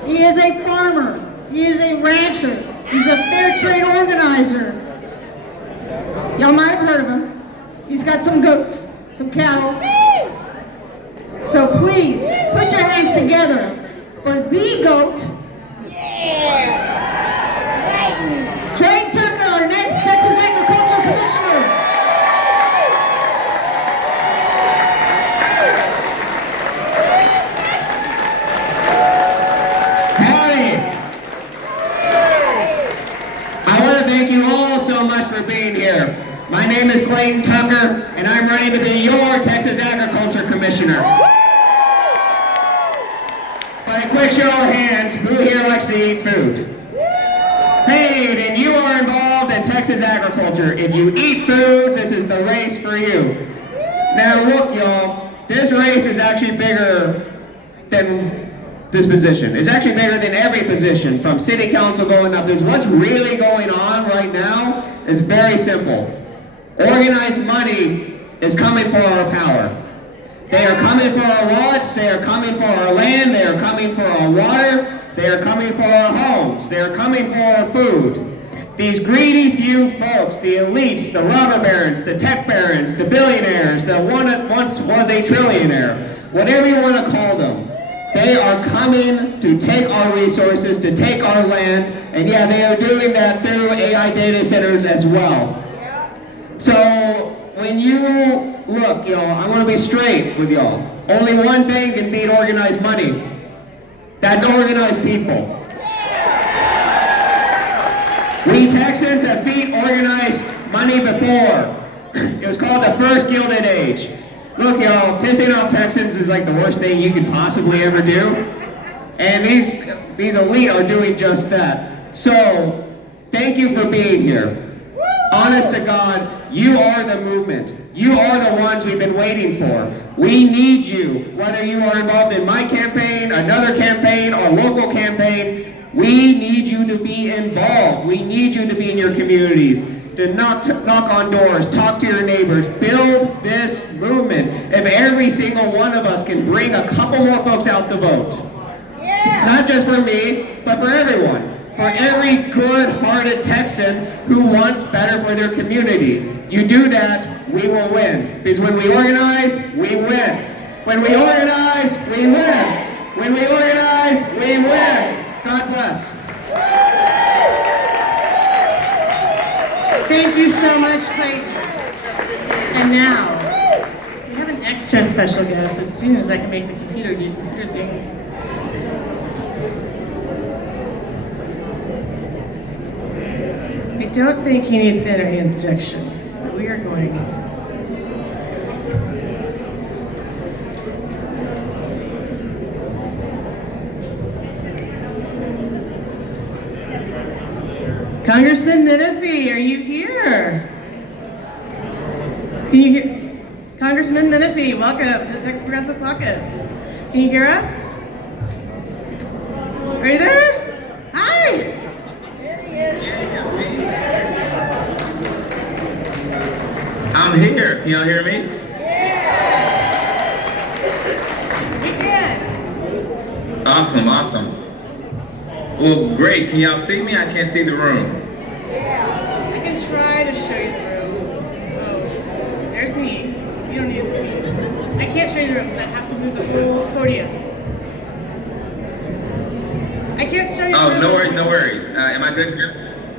He is a farmer, he is a rancher, he's a fair trade organizer, Y'all might have heard of him. He's got some goats, some cattle. So please, put your hands together for the goat. Clayton Tucker, our next Texas Agricultural Commissioner. Thank you all so much for being here. My name is Clayton Tucker, and I'm ready to be your Texas Agriculture Commissioner. By a quick show of hands, who here likes to eat food? Hey, then you are involved in Texas agriculture. If you eat food, this is the race for you. Now look, y'all, this race is actually bigger than this position. It's actually bigger than every position, from city council going up. Because what's really going on right now is very simple. Organized money is coming for our power. They are coming for our wallets, they are coming for our land, they are coming for our water, they are coming for our homes, they are coming for our food. These greedy few folks, the elites, the robber barons, the tech barons, the billionaires, the one that once was a trillionaire, whatever you want to call them, they are coming to take our resources, to take our land, and yeah, they are doing that through AI data centers as well. So when you look, y'all, I want to be straight with y'all. Only one thing can beat organized money. That's organized people. We Texans have beat organized money before. It was called the first Gilded Age. Look, y'all, pissing off Texans is like the worst thing you could possibly ever do. And these elite are doing just that. So, thank you for being here. Honest to God, you are the movement. You are the ones we've been waiting for. We need you, whether you are involved in my campaign, another campaign, or local campaign. We need you to be involved. We need you to be in your communities, to knock on doors, talk to your neighbors, build this movement. If every single one of us can bring a couple more folks out to vote, not just for me, but for everyone, for every good-hearted Texan who wants better for their community. You do that, we will win. Because when we organize, we win. When we organize, we win. When we organize, we win. God bless. Thank you so much, Clayton. And now, we have an extra special guest as soon as I can make the computer do computer things. I don't think he needs any injection, but we are going. Congressman Menefee, are you here? Can you hear? Congressman Menefee, welcome to the Texas Progressive Caucus. Can you hear us? Are you there? Hi! There he is. I'm here. Can y'all hear me? We can. Awesome, awesome. Well, great. Can y'all see me? I can't see the room. I can try to show you the room. Oh, there's me. You don't need to see me. I can't show you the room because I'd have to move the whole podium. I can't show you the room. Oh, no worries, no worries. Am I good?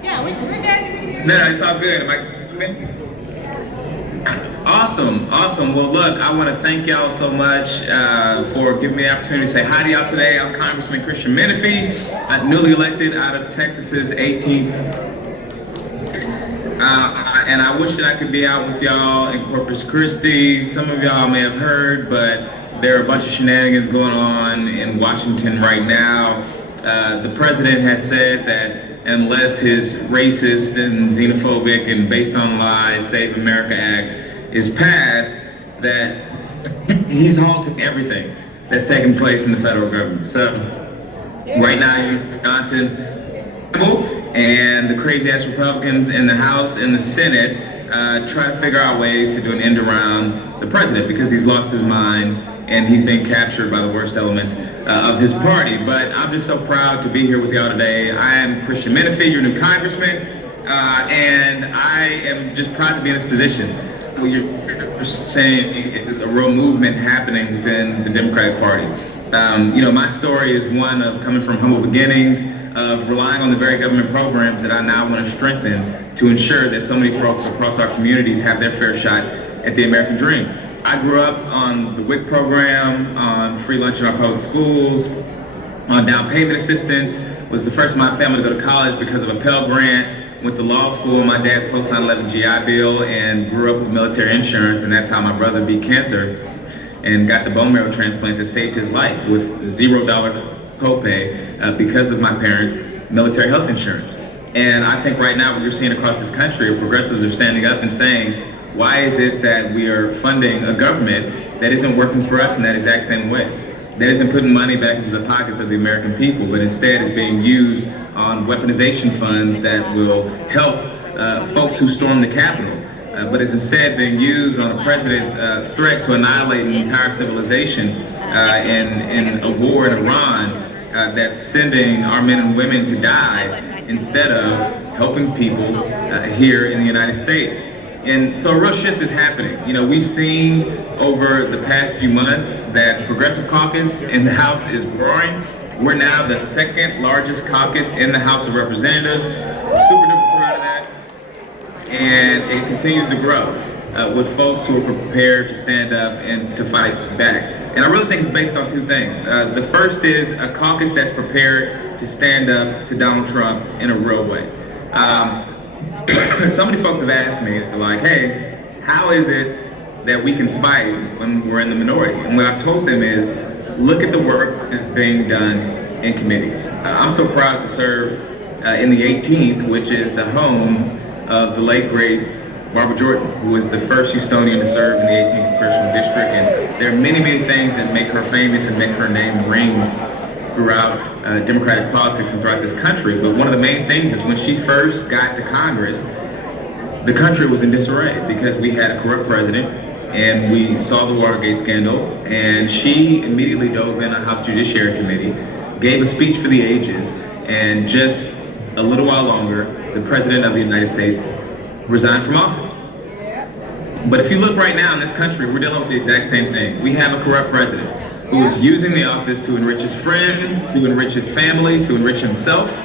Yeah, we're good. No, it's all good. Am I good? Awesome, awesome. Well, look, I want to thank y'all so much for giving me the opportunity to say hi to y'all today. I'm Congressman Menefee, newly elected out of Texas's 18th. And I wish that I could be out with y'all in Corpus Christi. Some of y'all may have heard, but there are a bunch of shenanigans going on in Washington right now. The president has said that unless his racist and xenophobic and based on lies Save America Act is passed, that he's halting everything that's taking place in the federal government. So right now, Johnson and the crazy ass Republicans in the House and the Senate try to figure out ways to do an end around the president because he's lost his mind and he's been captured by the worst elements of his party. But I'm just so proud to be here with y'all today. I am Menefee, your new congressman. And I am just proud to be in this position. What you're saying is a real movement happening within the Democratic Party. My story is one of coming from humble beginnings, of relying on the very government programs that I now want to strengthen to ensure that so many folks across our communities have their fair shot at the American dream. I grew up on the WIC program, on free lunch in our public schools, on down payment assistance, was the first in my family to go to college because of a Pell Grant, went to law school, my dad's post 9/11 GI Bill, and grew up with military insurance, and that's how my brother beat cancer and got the bone marrow transplant that saved his life with $0 copay because of my parents' military health insurance. And I think right now what you're seeing across this country, progressives are standing up and saying, why is it that we are funding a government that isn't working for us in that exact same way? That isn't putting money back into the pockets of the American people, but instead is being used on weaponization funds that will help folks who storm the Capitol, but is instead being used on a president's threat to annihilate an entire civilization in a war in Iran that's sending our men and women to die instead of helping people here in the United States. And so a real shift is happening. We've seen over the past few months that the Progressive Caucus in the House is growing. We're now the second largest caucus in the House of Representatives. Super duper proud of that. And it continues to grow with folks who are prepared to stand up and to fight back. And I really think it's based on two things. The first is a caucus that's prepared to stand up to Donald Trump in a real way. So many folks have asked me, like, hey, how is it that we can fight when we're in the minority? And what I've told them is, look at the work that's being done in committees. I'm so proud to serve in the 18th, which is the home of the late, great Barbara Jordan, who was the first Houstonian to serve in the 18th Congressional District. And there are many, many things that make her famous and make her name ring throughout Democratic politics and throughout this country. But one of the main things is when she first got to Congress, the country was in disarray because we had a corrupt president and we saw the Watergate scandal, and she immediately dove in on House Judiciary Committee, gave a speech for the ages, and just a little while longer, the President of the United States resigned from office. But if you look right now in this country, we're dealing with the exact same thing. We have a corrupt president who is using the office to enrich his friends, to enrich his family, to enrich himself,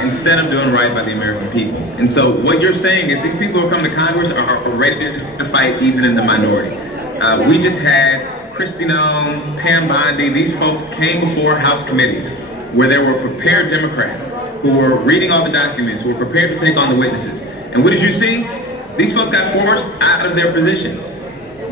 instead of doing right by the American people. And so what you're saying is these people who come to Congress are ready to fight even in the minority. We just had Kristi Noem, Pam Bondi, these folks came before House committees where there were prepared Democrats who were reading all the documents, who were prepared to take on the witnesses. And what did you see? These folks got forced out of their positions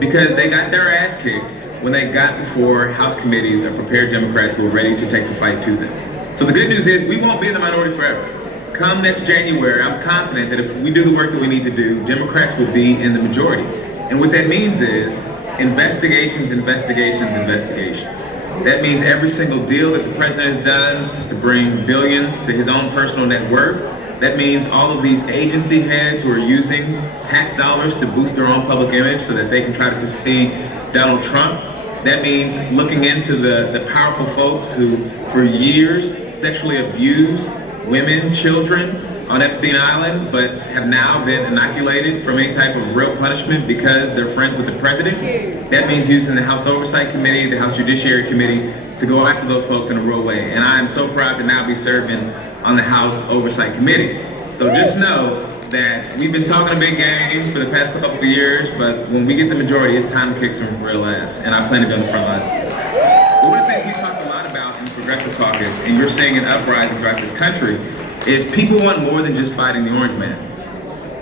because they got their ass kicked when they got before House committees of prepared Democrats who were ready to take the fight to them. So the good news is we won't be in the minority forever. Come next January, I'm confident that if we do the work that we need to do, Democrats will be in the majority. And what that means is investigations, investigations, investigations. That means every single deal that the president has done to bring billions to his own personal net worth. That means all of these agency heads who are using tax dollars to boost their own public image so that they can try to succeed Donald Trump. That means looking into the powerful folks who, for years, sexually abused women, children on Epstein Island, but have now been inoculated from any type of real punishment because they're friends with the president. That means using the House Oversight Committee, the House Judiciary Committee, to go after those folks in a real way. And I am so proud to now be serving on the House Oversight Committee. So just know that we've been talking a big game for the past couple of years, but when we get the majority, it's time to kick some real ass, and I plan to be on the front line. But one of the things we talked a lot about in the Progressive Caucus, and you're seeing an uprising throughout this country, is people want more than just fighting the orange man.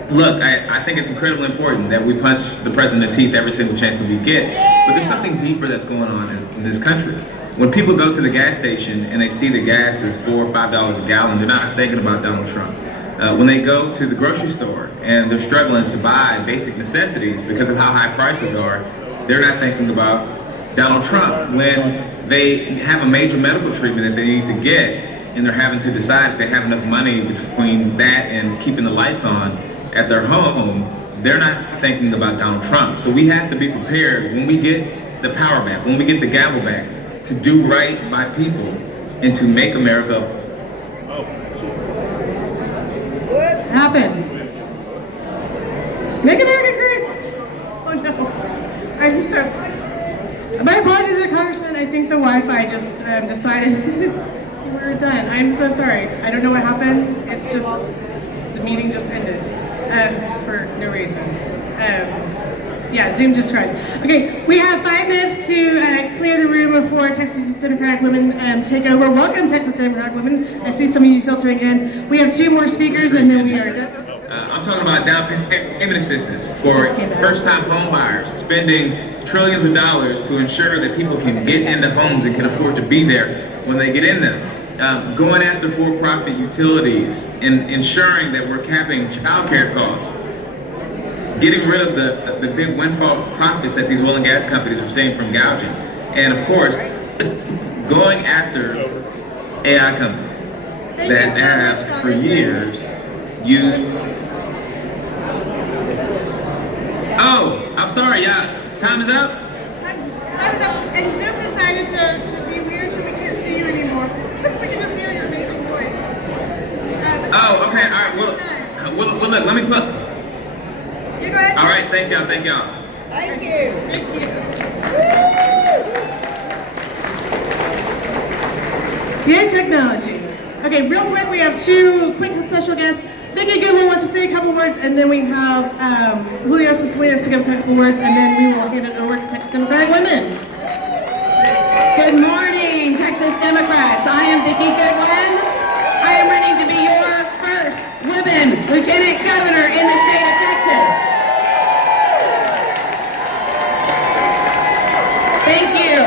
Look, I think it's incredibly important that we punch the president in the teeth every single chance that we get, but there's something deeper that's going on in this country. When people go to the gas station and they see the gas is $4 or $5 a gallon, they're not thinking about Donald Trump. When they go to the grocery store and they're struggling to buy basic necessities because of how high prices are, they're not thinking about Donald Trump. When they have a major medical treatment that they need to get and they're having to decide if they have enough money between that and keeping the lights on at their home, they're not thinking about Donald Trump. So we have to be prepared when we get the power back, when we get the gavel back, to do right by people and to make America. happened? Make America great! Oh no. I'm so... My apologies to Congressman. I think the Wi-Fi just decided we're done. I'm so sorry. I don't know what happened. It's just, the meeting just ended for no reason. Yeah, Zoom just tried. Okay, we have 5 minutes to clear the room before Texas Democratic women take over. Welcome, Texas Democratic women. I see some of you filtering in. We have 2 more speakers and then we are done. I'm talking about down payment assistance for first-time home buyers, spending trillions of dollars to ensure that people can get into homes and can afford to be there when they get in them. Going after for-profit utilities and ensuring that we're capping child care costs. Getting rid of the big windfall profits that these oil and gas companies are seeing from gouging. And of course, going after AI companies that have for years used... Oh, I'm sorry, yeah, time is up? Time is up, and Zoom decided to be weird so we can't see you anymore. We can just hear your amazing voice. Oh, okay, all right, well, look, let me put... You go ahead. All right, thank y'all. Thank you. Thank you. Good technology. Okay, real quick, we have 2 quick special guests. Vikki Goodwin wants to say a couple words, and then we have Julio Salinas to give a couple words, and then we will hand it over to Texas Democratic women. Good morning, Texas Democrats. I am Vikki Goodwin. I am running to be your first woman lieutenant governor in the state of Texas. Thank you.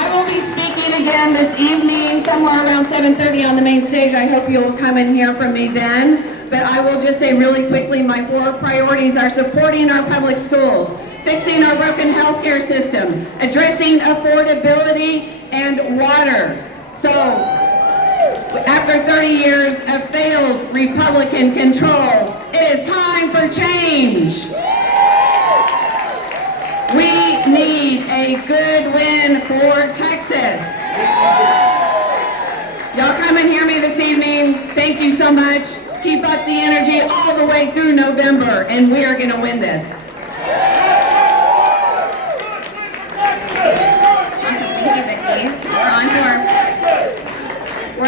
I will be speaking again this evening, somewhere around 7:30 on the main stage. I hope you'll come and hear from me then. But I will just say really quickly, my 4 priorities are supporting our public schools, fixing our broken healthcare system, addressing affordability, and water. So, after 30 years of failed Republican control, it is time for change. We need a good win for Texas. Y'all come and hear me this evening. Thank you so much. Keep up the energy all the way through November, and we are going to win this. Awesome. Thank you, Vikki. We're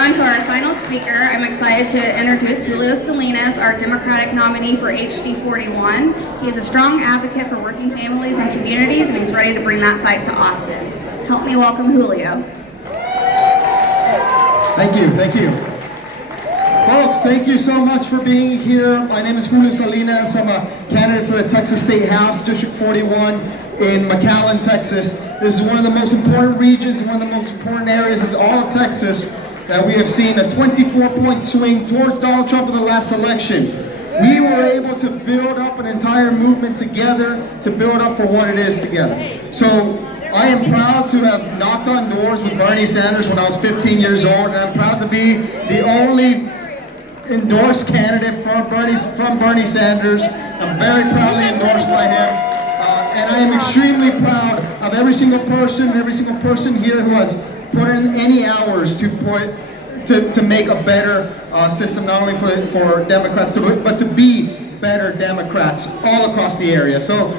on to our final speaker. I'm excited to introduce Julio Salinas, our Democratic nominee for HD 41. He is a strong advocate for working families and communities, and he's ready to bring that fight to Austin. Help me welcome Julio. Thank you, thank you. Folks, thank you so much for being here. My name is Julio Salinas. I'm a candidate for the Texas State House, District 41 in McAllen, Texas. This is one of the most important regions and one of the most important areas of all of Texas that we have seen a 24-point swing towards Donald Trump in the last election. We were able to build up an entire movement together to build up for what it is together. So I am proud to have knocked on doors with Bernie Sanders when I was 15 years old, and I'm proud to be the only endorsed candidate from Bernie Sanders. I'm very proudly endorsed by him, and I am extremely proud of every single person here who has put in any hours to make a better system, not only for Democrats, but to be better Democrats all across the area. So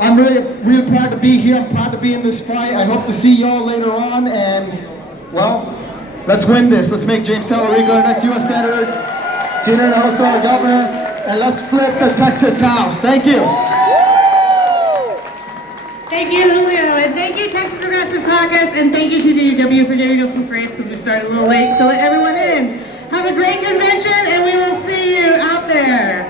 I'm really proud to be here. I'm proud to be in this fight. I hope to see y'all later on, and well, let's win this. Let's make James Talarico the next U.S. Senator, Tina Hinojosa our governor, and let's flip the Texas House. Thank you. Thank you, Julio, and thank you, Texas Progressive Caucus, and thank you to DUW for giving us some grace because we started a little late to let everyone in. Have a great convention, and we will see you out there.